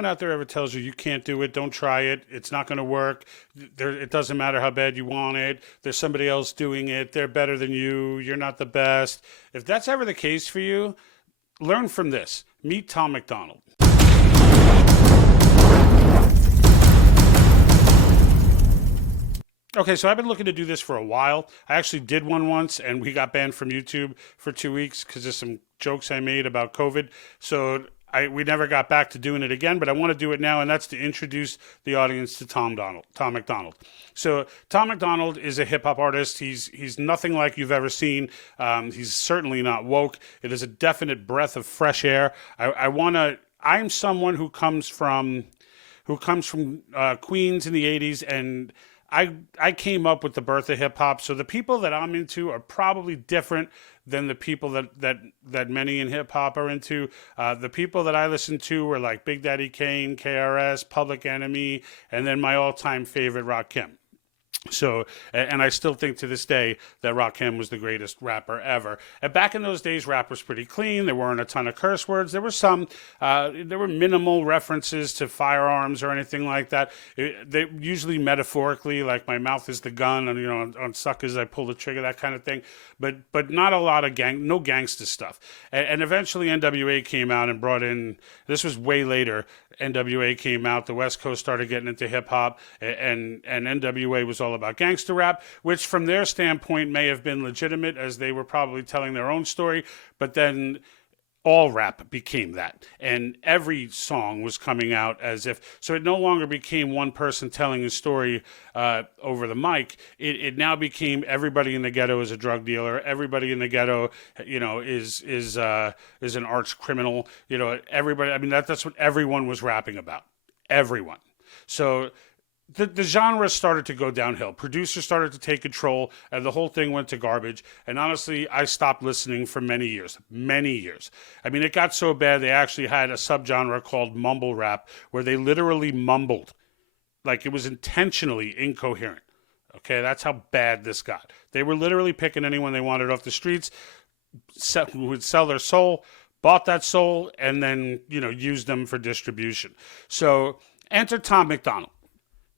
anyone out there ever tells you you can't do it, don't try it, it's not going to work, it doesn't matter how bad you want it, there's somebody else doing it, they're better than you, you're not the best. If that's ever the case for you, learn from this. Meet Tom Macdonald. Okay, so I've been looking to do this for a while. I actually did one once, and we got banned from YouTube for 2 weeks because of some jokes I made about COVID. So we never got back to doing it again, but I want to do it now, and that's to introduce the audience to Tom Macdonald. So Tom Macdonald is a hip hop artist. He's nothing like you've ever seen. He's certainly not woke. It is a definite breath of fresh air. I'm someone who comes from Queens in the '80s, and I came up with the birth of hip hop, so the people that I'm into are probably different than the people that many in hip hop are into. The people that I listen to were like Big Daddy Kane, KRS, Public Enemy, and then my all-time favorite, Rakim. So, and I still think to this day that Rakim was the greatest rapper ever. And back in those days, rap was pretty clean. There weren't a ton of curse words. There were minimal references to firearms or anything like that. They usually metaphorically, like my mouth is the gun, and on suckers I pull the trigger, that kind of thing. But not a lot of no gangsta stuff. And eventually NWA came out and brought in. This was way later. NWA came out. The West Coast started getting into hip hop, and NWA was all about gangster rap, which from their standpoint may have been legitimate, as they were probably telling their own story. But then all rap became that, and every song was coming out as if, so it no longer became one person telling a story over the mic. It now became everybody in the ghetto is a drug dealer, everybody in the ghetto is an arch criminal, everybody. I mean, that's what everyone was rapping about, everyone. So the genre started to go downhill. Producers started to take control, and the whole thing went to garbage. And honestly, I stopped listening for many years. Many years. I mean, it got so bad they actually had a subgenre called mumble rap, where they literally mumbled, like it was intentionally incoherent. Okay, that's how bad this got. They were literally picking anyone they wanted off the streets, who would sell their soul, bought that soul, and then used them for distribution. So enter Tom Macdonald.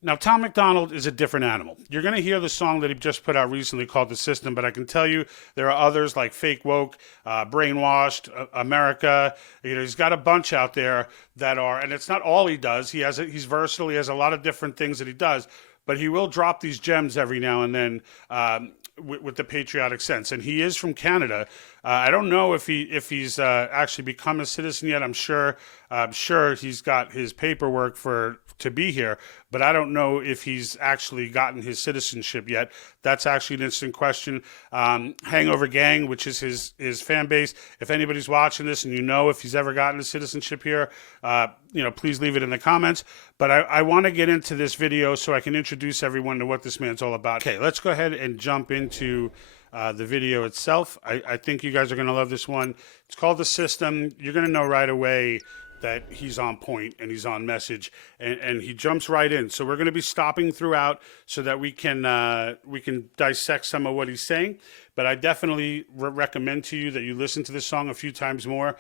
Now, Tom Macdonald is a different animal. You're going to hear the song that he just put out recently called The System, but I can tell you there are others like Fake Woke, Brainwashed, America. He's got a bunch out there that are, and it's not all he does. He's versatile. He has a lot of different things that he does, but he will drop these gems every now and then with the patriotic sense. And he is from Canada. I don't know if he's actually become a citizen yet. I'm sure he's got his paperwork to be here, but I don't know if he's actually gotten his citizenship yet. That's actually an interesting question. Hangover Gang, which is his fan base, if anybody's watching this and if he's ever gotten his citizenship here, please leave it in the comments. But I want to get into this video so I can introduce everyone to what this man's all about. Okay, let's go ahead and jump into the video itself. I think you guys are going to love this one. It's called The System. You're going to know right away that he's on point and he's on message, and he jumps right in. So we're going to be stopping throughout so that we can dissect some of what he's saying. But I definitely recommend to you that you listen to this song a few times more,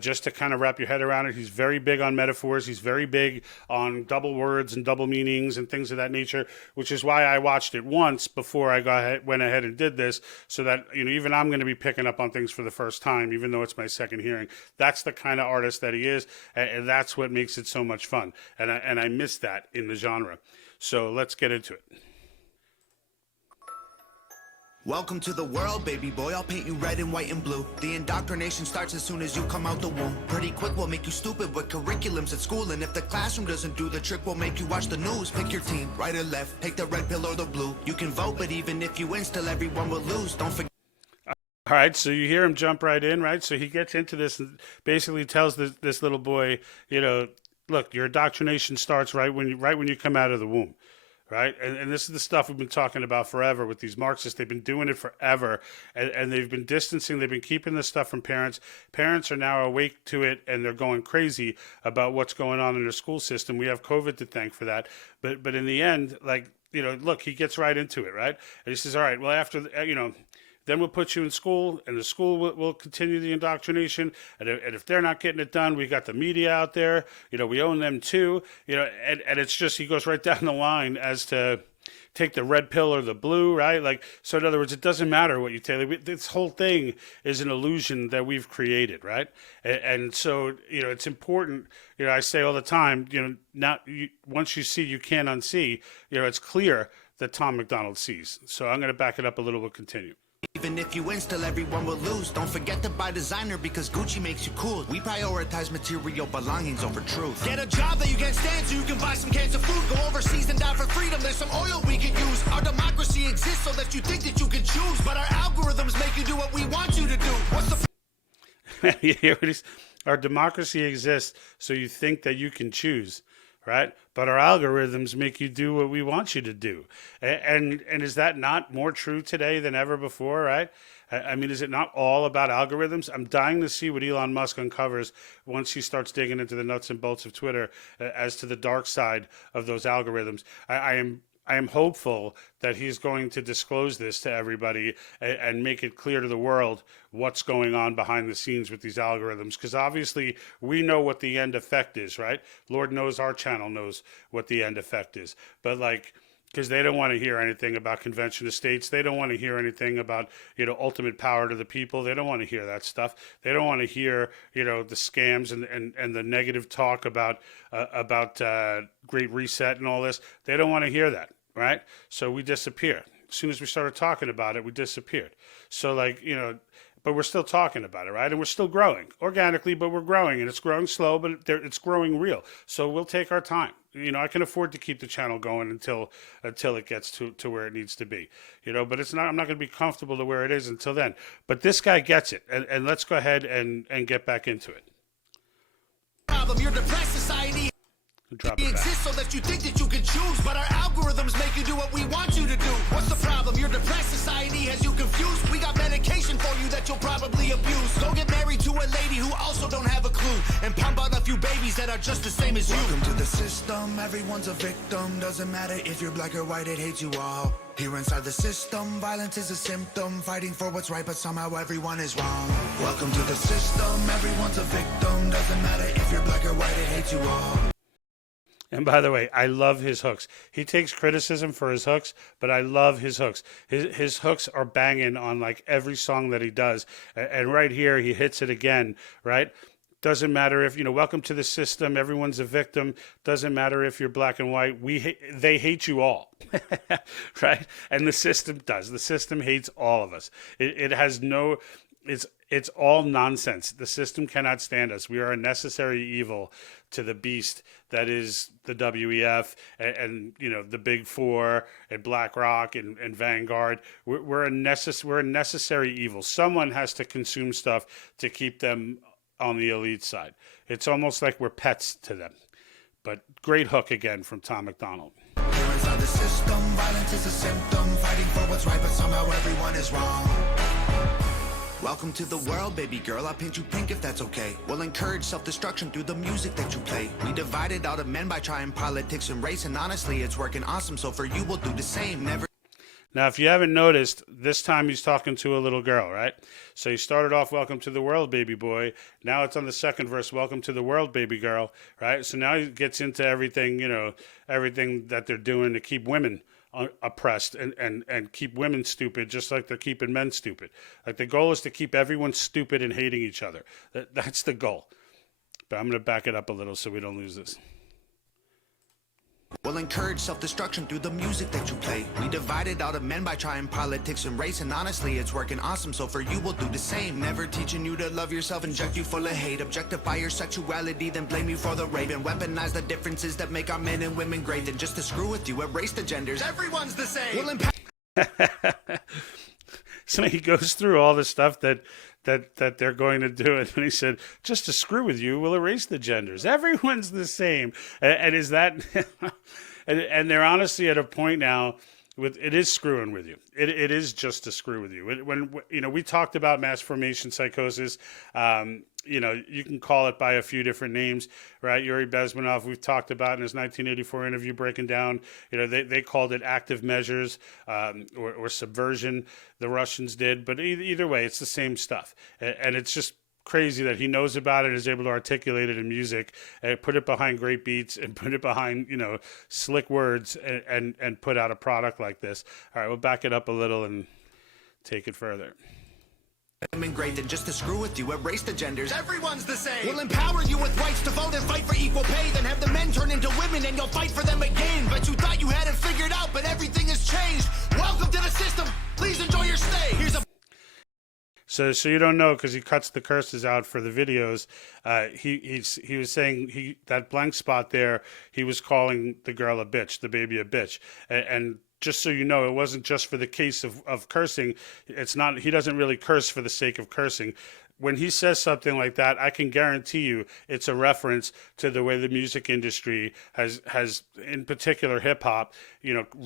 just to kind of wrap your head around it. He's very big on metaphors. He's very big on double words and double meanings and things of that nature, which is why I watched it once before I went ahead and did this, so that even I'm going to be picking up on things for the first time, even though it's my second hearing. That's the kind of artist that he is, and that's what makes it so much fun. And I miss that in the genre. So let's get into it. Welcome to the world, baby boy. I'll paint you red and white and blue. The indoctrination starts as soon as you come out the womb. Pretty quick, we'll make you stupid with curriculums at school. And if the classroom doesn't do the trick, we'll make you watch the news. Pick your team, right or left, take the red pill or the blue. You can vote, but even if you win, still everyone will lose. Don't forget. All right, so you hear him jump right in, right? So he gets into this and basically tells this little boy, look, your indoctrination starts right when you come out of the womb. Right? And this is the stuff we've been talking about forever with these Marxists. They've been doing it forever, and they've been distancing. They've been keeping this stuff from parents. Parents are now awake to it, and they're going crazy about what's going on in their school system. We have COVID to thank for that. But in the end, look, he gets right into it, right? And he says, all right, well, after, Then we'll put you in school, and the school will continue the indoctrination. And if they're not getting it done, we got the media out there. We own them too. And it's just, he goes right down the line as to take the red pill or the blue, right? Like, so in other words, it doesn't matter what you take. This whole thing is an illusion that we've created, right? And so, it's important. I say all the time, once you see, you can't unsee. It's clear that Tom Macdonald sees. So I'm going to back it up a little. We'll continue. Even if you win, still everyone will lose. Don't forget to buy designer because Gucci makes you cool. We prioritize material belongings over truth. Get a job that you can't stand so you can buy some cans of food. Go overseas and die for freedom. There's some oil we can use. Our democracy exists so that you think that you can choose. But our algorithms make you do what we want you to do. What's the You hear what he's, our democracy exists so you think that you can choose, right? But our algorithms make you do what we want you to do. And is that not more true today than ever before, right? I mean, is it not all about algorithms? I'm dying to see what Elon Musk uncovers once he starts digging into the nuts and bolts of Twitter as to the dark side of those algorithms. I am hopeful that he's going to disclose this to everybody and make it clear to the world what's going on behind the scenes with these algorithms. Because obviously we know what the end effect is, right? Lord knows our channel knows what the end effect is. But because they don't want to hear anything about convention of states. They don't want to hear anything about, ultimate power to the people. They don't want to hear that stuff. They don't want to hear, the scams and the negative talk about Great Reset and all this. They don't want to hear that, right? So we disappear. As soon as we started talking about it, we disappeared. So but we're still talking about it, right? And we're still growing organically, but we're growing, and it's growing slow, but it's growing real. So we'll take our time. I can afford to keep the channel going until it gets to where it needs to be, but I'm not going to be comfortable to where it is until then. But this guy gets it. And let's go ahead and get back into it. problem? Your depressed society exists so that you think that you can choose, but our algorithms make you do what we want you to do. What's the problem? Your depressed society has you confused. We got medication for you that you'll probably abuse. Go get married to a lady who also don't have a clue, and pump out a few babies that are just the same as you. Welcome to the system, everyone's a victim. Doesn't matter if you're black or white, it hates you all. Here inside the system, violence is a symptom. Fighting for what's right, but somehow everyone is wrong. Welcome to the system, everyone's a victim. Doesn't matter if you're black or white, it hates you all. And by the way, I love his hooks. He takes criticism for his hooks, but I love his hooks. His hooks are banging on like every song that he does. And right here, he hits it again, right? Doesn't matter if, welcome to the system, everyone's a victim. Doesn't matter if you're black and white. They hate you all, right? And the system does. The system hates all of us. It has no... It's all nonsense. The system cannot stand us. We are a necessary evil to the beast that is the WEF and the Big Four and BlackRock and Vanguard. We're a necessary evil. Someone has to consume stuff to keep them on the elite side. It's almost like we're pets to them. But great hook again from Tom Macdonald. Here inside the system, violence is a symptom. Fighting for what's right, but somehow everyone is wrong. Welcome to the world, baby girl. I'll paint you pink if that's okay. We'll encourage self-destruction through the music that you play. We divided out of men by trying politics and race, and honestly, it's working awesome. So for you, we'll do the same. Never. Now, if you haven't noticed, this time he's talking to a little girl, right? So he started off, welcome to the world, baby boy. Now it's on the second verse, welcome to the world, baby girl, right? So now he gets into everything, everything that they're doing to keep women oppressed and keep women stupid, just like they're keeping men stupid. Like the goal is to keep everyone stupid and hating each other. That's the goal. But I'm going to back it up a little so we don't lose this. We'll encourage self-destruction through the music that you play. We divided out of men by trying politics and race, and honestly, it's working awesome. So for you, we'll do the same. Never teaching you to love yourself, inject you full of hate, objectify your sexuality, then blame you for the rape, and weaponize the differences that make our men and women great. Then just to screw with you, erase the genders. Everyone's the same. We'll So he goes through all the stuff that they're going to do. And he said, just to screw with you, we'll erase the genders. Everyone's the same. And is that, and they're honestly at a point now with, it is screwing with you. It is just to screw with you. When we talked about mass formation psychosis, you can call it by a few different names, right? Yuri Bezmenov, we've talked about in his 1984 interview breaking down, they called it active measures, or subversion, the Russians did. But either way, it's the same stuff. And it's just crazy that he knows about it and is able to articulate it in music and put it behind great beats and put it behind, slick words, and put out a product like this. All right, we'll back it up a little and take it further. Great than just to screw with you, erase the genders, everyone's the same. We'll empower you with rights to vote and fight for equal pay, then have the men turn into women and you'll fight for them again. But you thought you had it figured out, but everything has changed. Welcome to the system, please enjoy your stay. Here's a So you don't know, because he cuts the curses out for the videos. He was saying that blank spot there, he was calling the girl a bitch, the baby a bitch, and just so you know, it wasn't just for the case of cursing. It's not. He doesn't really curse for the sake of cursing. When he says something like that, I can guarantee you it's a reference to the way the music industry has in particular hip hop,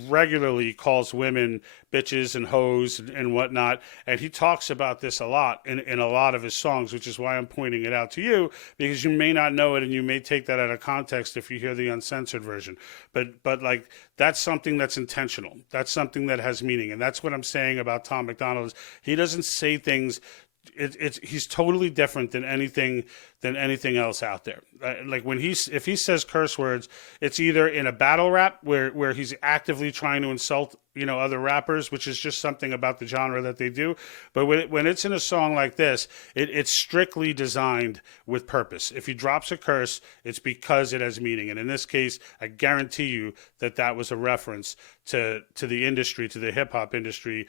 regularly calls women bitches and hoes and whatnot. And he talks about this a lot in a lot of his songs, which is why I'm pointing it out to you, because you may not know it and you may take that out of context if you hear the uncensored version. But like, that's something that's intentional. That's something that has meaning. And that's what I'm saying about Tom Macdonald. He doesn't say things. He's totally different than anything else out there. Like if he says curse words, it's either in a battle rap where he's actively trying to insult other rappers, which is just something about the genre that they do. But when it's in a song like this, it's strictly designed with purpose. If he drops a curse, it's because it has meaning. And in this case, I guarantee you that was a reference to the industry, to the hip hop industry,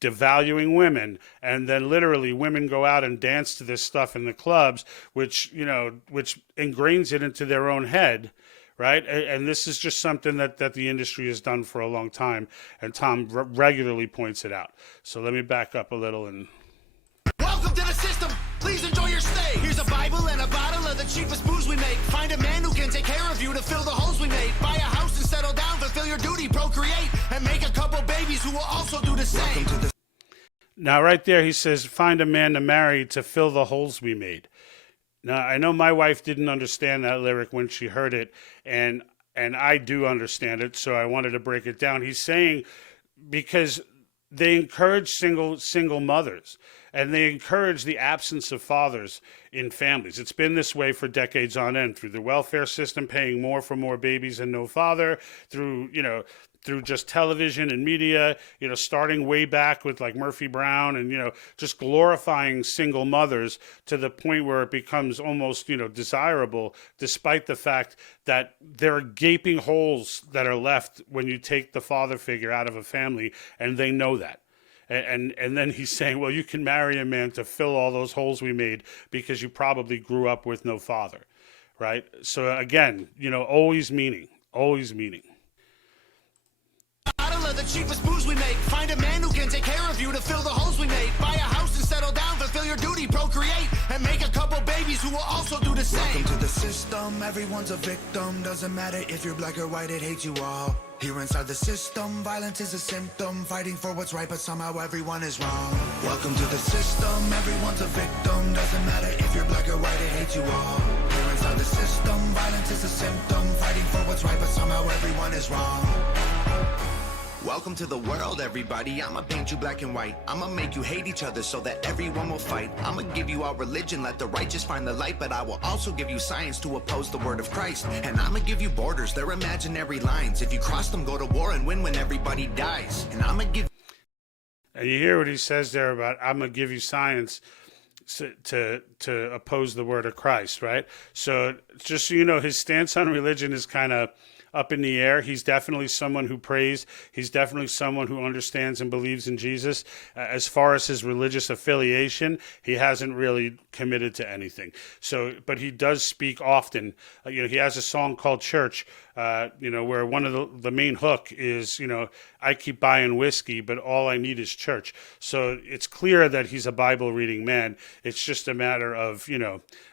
devaluing women, and then literally women go out and dance to this stuff in the clubs, which ingrains it into their own head, right? And this is just something that the industry has done for a long time, and Tom regularly points it out. So let me back up a little and... Welcome to the system, please enjoy your stay. Here's a Bible and a bottle of the cheapest booze we make. Find a man who can take care of you to fill the holes we made. Buy a house and settle down, fulfill your duty, procreate, and make a couple babies who will also do the same. Now, right there, he says, find a man to marry to fill the holes we made. Now, I know my wife didn't understand that lyric when she heard it, and I do understand it, so I wanted to break it down. He's saying because they encourage single mothers, and they encourage the absence of fathers in families. It's been this way for decades on end, through the welfare system, paying more for more babies and no father, through just television and media, starting way back with like Murphy Brown and, just glorifying single mothers to the point where it becomes almost, desirable, despite the fact that there are gaping holes that are left when you take the father figure out of a family, and they know that. And then he's saying, well, you can marry a man to fill all those holes we made because you probably grew up with no father, right? So again, always meaning. The cheapest booze we make. Find a man who can take care of you to fill the holes we made. Buy a house and settle down, fulfill your duty, procreate, and make a couple babies who will also do the same. Welcome to the system, everyone's a victim. Doesn't matter if you're black or white, it hates you all. Here inside the system, violence is a symptom. Fighting for what's right, but somehow everyone is wrong. Welcome to the system, everyone's a victim. Doesn't matter if you're black or white, it hates you all. Here inside the system, violence is a symptom. Fighting for what's right, but somehow everyone is wrong. Welcome to the world, everybody. I'ma paint you black and white. I'ma make you hate each other so that everyone will fight. I'ma give you our religion, let the righteous find the light. But I will also give you science to oppose the word of Christ. And I'ma give you borders, they're imaginary lines. If you cross them, go to war and win when everybody dies. And I'ma give... And you hear what he says there about, I'm going to give you science to oppose the word of Christ, right? So just so you know, his stance on religion is kind of up in the air. He's definitely someone who prays. He's definitely someone who understands and believes in Jesus. As far as his religious affiliation, he hasn't really committed to anything. So, but he does speak often. He has a song called Church, where one of the main hook is, I keep buying whiskey, but all I need is church. So it's clear that he's a Bible reading man. It's just a matter of,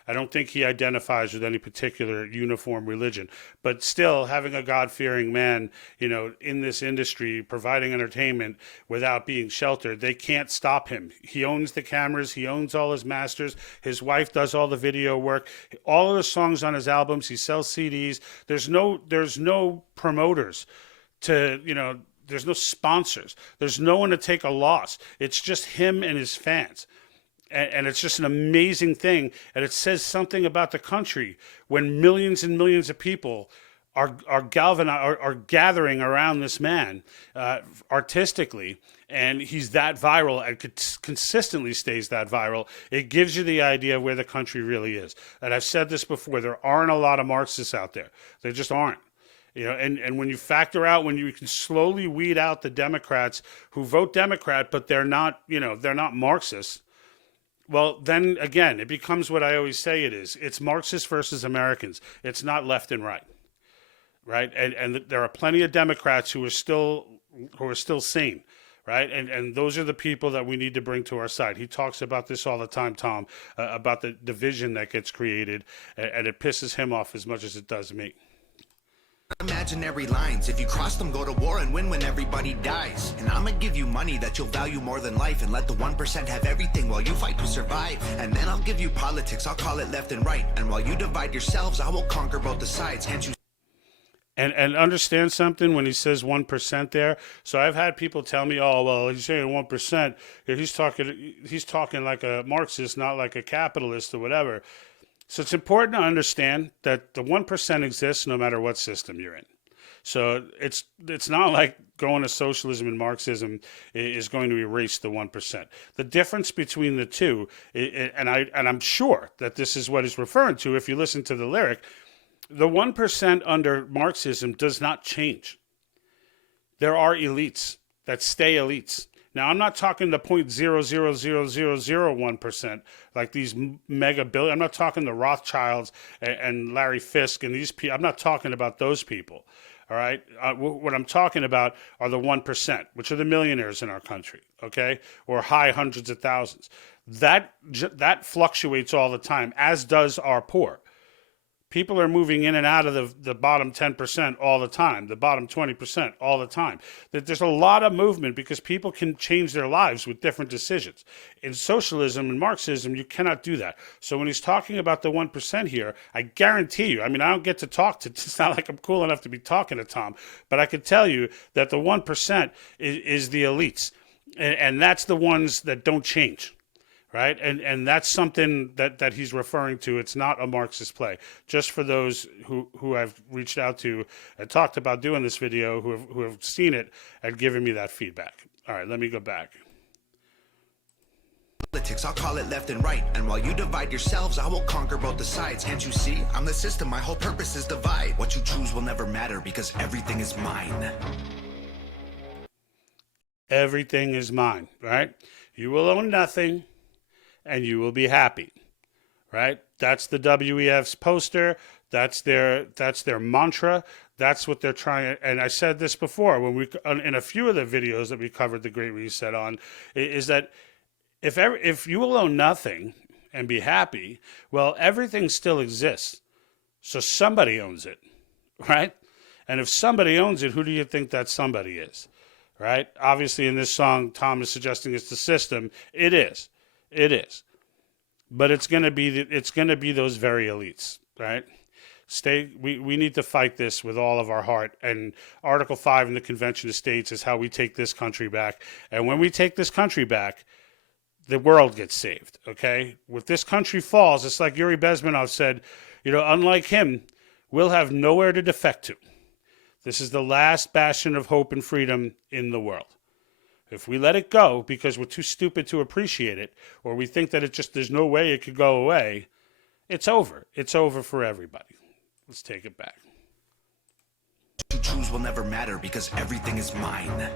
I don't think he identifies with any particular uniform religion. But still, having a God-fearing man, in this industry, providing entertainment without being sheltered, they can't stop him. He owns the cameras. He owns all his masters. His wife does all the video work. All of the songs on his albums, he sells CDs. There's no promoters to, there's no sponsors. There's no one to take a loss. It's just him and his fans. And it's just an amazing thing. And it says something about the country when millions and millions of people are gathering around this man artistically. And he's that viral and consistently stays that viral. It gives you the idea of where the country really is. And I've said this before, there aren't a lot of Marxists out there. There just aren't. And when you factor out, when you can slowly weed out the Democrats who vote Democrat, but they're not Marxists, well, then again, it becomes what I always say it is. It's Marxists versus Americans. It's not left and right, right? And there are plenty of Democrats who are still sane, right? And those are the people that we need to bring to our side. He talks about this all the time, Tom, about the division that gets created, and it pisses him off as much as it does me. Imaginary lines, if you cross them, go to war and win when everybody dies. And I'ma give you money that you'll value more than life, and let the 1% have everything while you fight to survive. And then I'll give you politics, I'll call it left and right, and while you divide yourselves, I will conquer both the sides. Can't you? And understand something when he says 1% there. So I've had people tell me, oh, well, he's saying 1%. He's talking like a Marxist, not like a capitalist or whatever. So it's important to understand that the 1% exists no matter what system you're in. So it's not like going to socialism and Marxism is going to erase the 1%. The difference between the two, and I'm sure that this is what he's referring to if you listen to the lyric, the 1% under Marxism does not change. There are elites that stay elites. Now, I'm not talking the 0.00001%, like these mega billion. I'm not talking the Rothschilds and Larry Fisk and these people. I'm not talking about those people, all right? What I'm talking about are the 1%, which are the millionaires in our country, okay, or high hundreds of thousands. That fluctuates all the time, as does our poor. People are moving in and out of the bottom 10% all the time, the bottom 20% all the time. There's a lot of movement because people can change their lives with different decisions. In socialism and Marxism, you cannot do that. So when he's talking about the 1% here, I guarantee you, I mean, I don't get to talk to, it's not like I'm cool enough to be talking to Tom, but I can tell you that the 1% is the elites. And that's the ones that don't change. Right, and that's something that he's referring to. It's not a Marxist play. Just for those who I've reached out to and talked about doing this video, who have seen it and given me that feedback. All right, let me go back. Politics, I'll call it left and right, and while you divide yourselves, I will conquer both the sides. Can't you see? I'm the system. My whole purpose is divide. What you choose will never matter because everything is mine. Everything is mine. Right? You will own nothing. And you will be happy, right? That's the WEF's poster. That's their mantra. That's what they're trying. And I said this before when in a few of the videos that we covered the Great Reset on, is that if you will own nothing and be happy, well, everything still exists. So somebody owns it, right? And if somebody owns it, who do you think that somebody is, right? Obviously, in this song, Tom is suggesting it's the system. It is. It is, but it's going to be those very elites, right? We need to fight this with all of our heart. And Article 5 in the Convention of States is how we take this country back. And when we take this country back, the world gets saved. Okay, if this country falls, it's like Yuri Bezmenov said. Unlike him, we'll have nowhere to defect to. This is the last bastion of hope and freedom in the world. If we let it go because we're too stupid to appreciate it, or we think that there's no way it could go away, it's over. It's over for everybody. Let's take it back. What you choose will never matter because everything is mine.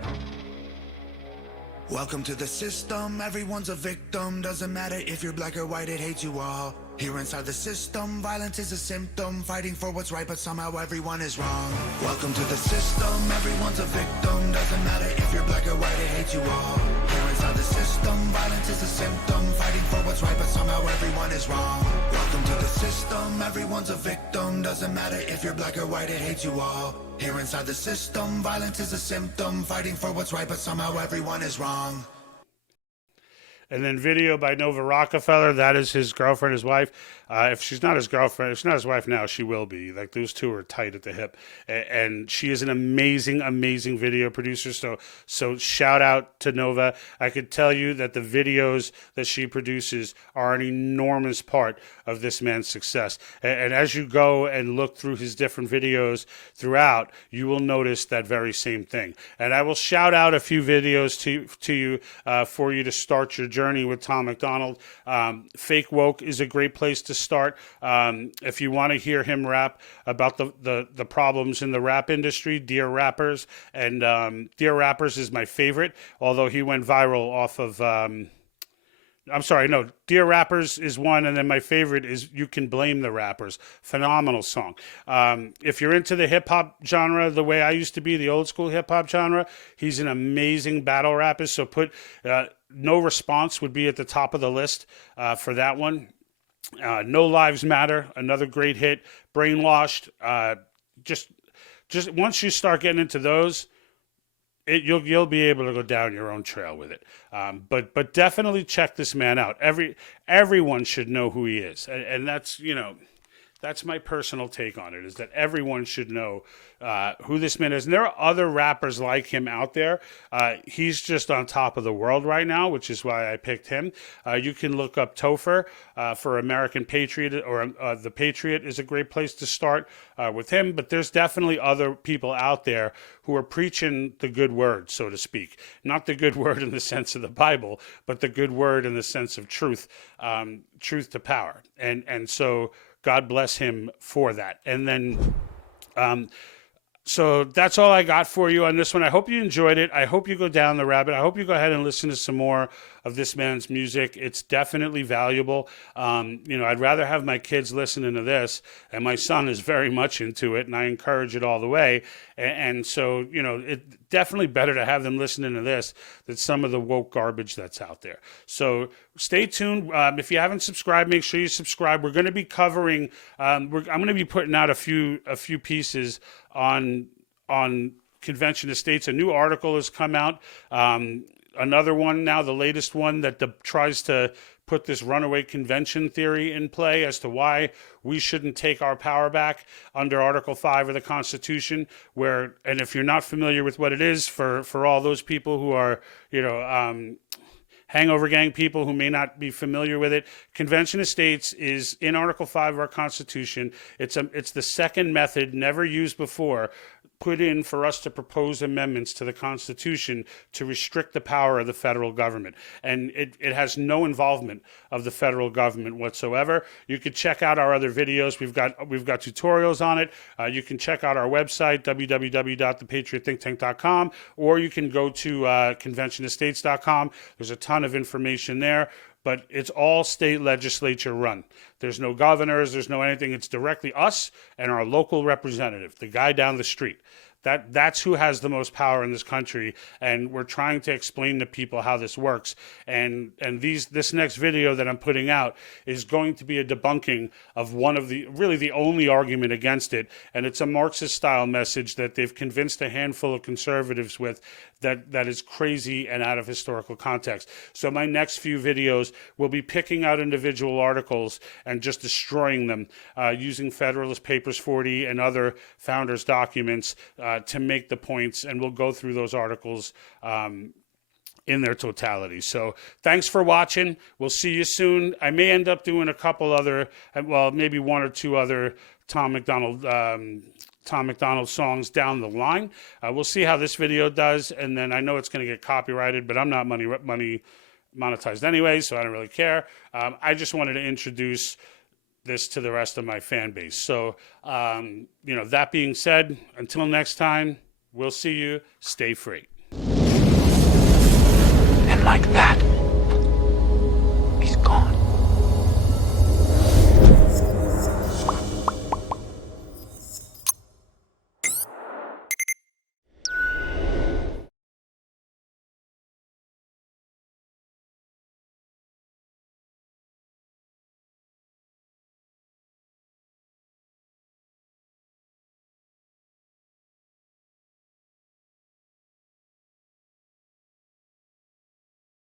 Welcome to the system, everyone's a victim. Doesn't matter if you're black or white, it hates you all. Here inside the system, violence is a symptom. Fighting for what's right, but somehow everyone is wrong. Welcome to the system, everyone's a victim. Doesn't matter if you're black or white, it hates you all. Here inside inside the system, violence is a symptom. Fighting for what's right, but somehow everyone is wrong. Welcome to the system, everyone's a victim. Doesn't matter if you're black or white, it hates you all. Here inside the system, violence is a symptom. Fighting for what's right, but somehow everyone is wrong. And then video by Nova Rockefeller. That is his girlfriend, his wife. If she's not his girlfriend, if she's not his wife now, she will be. Like, those two are tight at the hip. And she is an amazing, amazing video producer. So shout out to Nova. I could tell you that the videos that she produces are an enormous part of this man's success. And as you go and look through his different videos throughout, you will notice that very same thing. And I will shout out a few videos to you for you to start your journey with Tom Macdonald. Fake Woke is a great place to start. If you want to hear him rap about the problems in the rap industry, Dear Rappers. And Dear Rappers is my favorite, although he went viral off of... I'm sorry, no, Dear Rappers is one, and then my favorite is You Can Blame the Rappers. Phenomenal song. If you're into the hip-hop genre the way I used to be, the old-school hip-hop genre, he's an amazing battle rapper, so put No Response would be at the top of the list for that one. No Lives Matter, another great hit. Brainwashed, just once you start getting into those, you'll be able to go down your own trail with it. But definitely check this man out. Everyone should know who he is, and that's that's my personal take on it, is that everyone should know who this man is. And there are other rappers like him out there. He's just on top of the world right now, which is why I picked him. You can look up Topher for American Patriot, or The Patriot is a great place to start with him. But there's definitely other people out there who are preaching the good word, so to speak. Not the good word in the sense of the Bible, but the good word in the sense of truth, truth to power. And so God bless him for that. And then... so that's all I got for you on this one. I hope you enjoyed it. I hope you go down the rabbit. I hope you go ahead and listen to some more of this man's music. It's definitely valuable. I'd rather have my kids listening to this, and my son is very much into it, and I encourage it all the way. And so, it's definitely better to have them listening to this than some of the woke garbage that's out there. So stay tuned. If you haven't subscribed, make sure you subscribe. We're going to be covering, I'm going to be putting out a few pieces on Convention Estates. A new article has come out. Another one now, the latest one that tries to put this runaway convention theory in play as to why we shouldn't take our power back under Article 5 of the Constitution, and if you're not familiar with what it is, for all those people who are, hangover gang people who may not be familiar with it, Convention Estates is in Article 5 of our Constitution. It's the second method, never used before, put in for us to propose amendments to the Constitution to restrict the power of the federal government. And it has no involvement of the federal government whatsoever. You could check out our other videos. We've got tutorials on it. You can check out our website, www.thepatriotthinktank.com, or you can go to conventionestates.com. There's a ton of information there. But it's all state legislature run. There's no governors, there's no anything. It's directly us and our local representative, the guy down the street. That's who has the most power in this country, and we're trying to explain to people how this works. And this next video that I'm putting out is going to be a debunking of really the only argument against it, and it's a Marxist-style message that they've convinced a handful of conservatives with that is crazy and out of historical context. So my next few videos will be picking out individual articles and just destroying them using Federalist Papers 40 and other founders' documents to make the points, and we'll go through those articles in their totality. So thanks for watching. We'll see you soon. I may end up doing a couple other, maybe one or two other Tom Macdonald songs down the line. We'll see how this video does, and then I know it's going to get copyrighted, but I'm not money monetized anyway, so I don't really care. I just wanted to introduce this to the rest of my fan base. So, that being said, until next time, we'll see you. Stay free. And like that,